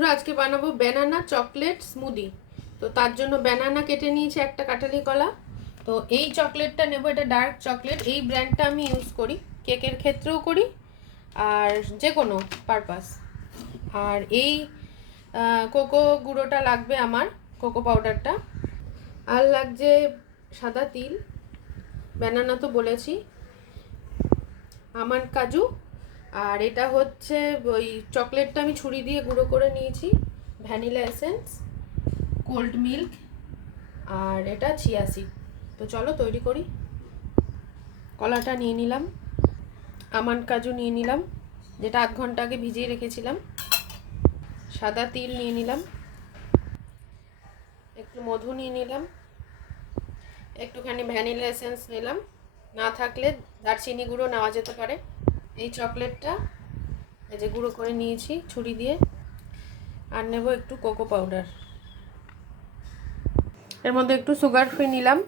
বন্ধুরা আজকে বানাবো ব্যানানা চকলেট স্মুদি। তো তার জন্য ব্যানানা কেটে নিয়েছি, একটা কাঁঠালি কলা। তো এই চকলেটটা নেব, এটা ডার্ক চকলেট। এই ব্র্যান্ডটা আমি ইউজ করি, কেকের ক্ষেত্রেও করি আর যে কোনো পারপাস। আর এই কোকো গুঁড়োটা লাগবে আমার, কোকো পাউডারটা। আর লাগছে সাদা তিল, ব্যানানা তো বলেছি, আমন্ড কাজু। আর এটা হচ্ছে ওই চকলেটটা আমি ছুরি দিয়ে গুঁড়ো করে নিয়েছি, ভ্যানিলা এসেন্স, কোল্ড মিল্ক, আর এটা চিয়া সিড। তো চলো তৈরি করি। কলাটা নিয়ে নিলাম, আমন্ড কাজু নিয়ে নিলাম যেটা আধ ঘন্টা আগে ভিজিয়ে রেখেছিলাম, সাদা তিল নিয়ে নিলাম, একটু মধু নিয়ে নিলাম, একটুখানি ভ্যানিলা এসেন্স নিলাম, না থাকলে দারচিনি গুঁড়ো নেওয়া যেতে পারে। এই চকলেটটা এই যে গুঁড়ো করে নিয়েছি ছুরি দিয়ে। আর নেব একটু কোকো পাউডার, এর মধ্যে একটু সুগার ফ্রি নিলাম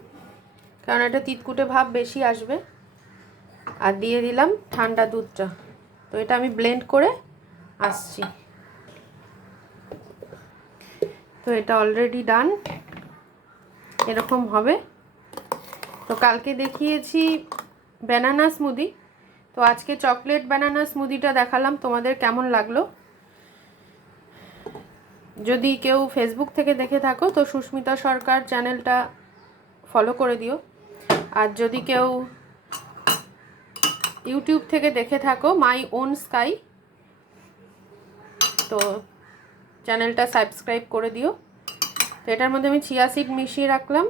কারণ এটা তিতকুটে ভাব বেশি আসবে। আর দিয়ে দিলাম ঠান্ডা দুধটা। তো এটা আমি ব্লেন্ড করে আসছি। তো এটা অলরেডি ডান, এরকম হবে। তো কালকে দেখিয়েছি ব্যানানা স্মুদি, তো আজকে চকলেট ব্যানানা স্মুদিটা দেখালাম, তোমাদের কেমন লাগলো? যদি কেউ ফেসবুক থেকে দেখে থাকো তো সুস্মিতা সরকার চ্যানেলটা ফলো করে দিও। আর যদি কেউ ইউটিউব থেকে দেখে থাকো মাই ওন স্কাই, তো চ্যানেলটা সাবস্ক্রাইব করে দিও। তো এটার মধ্যে আমি চিয়া সিড মিশিয়ে রাখলাম,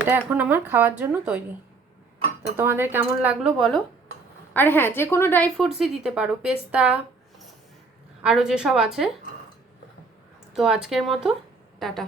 এটা এখন আমার খাওয়ার জন্য তৈরি। তো তোমাদের কেমন লাগলো বলো। আর হ্যাঁ, যে কোনো ড্রাই ফ্রুটসই দিতে পারো, পেস্তা আরও যেসব আছে। তো আজকের মতো টাটা।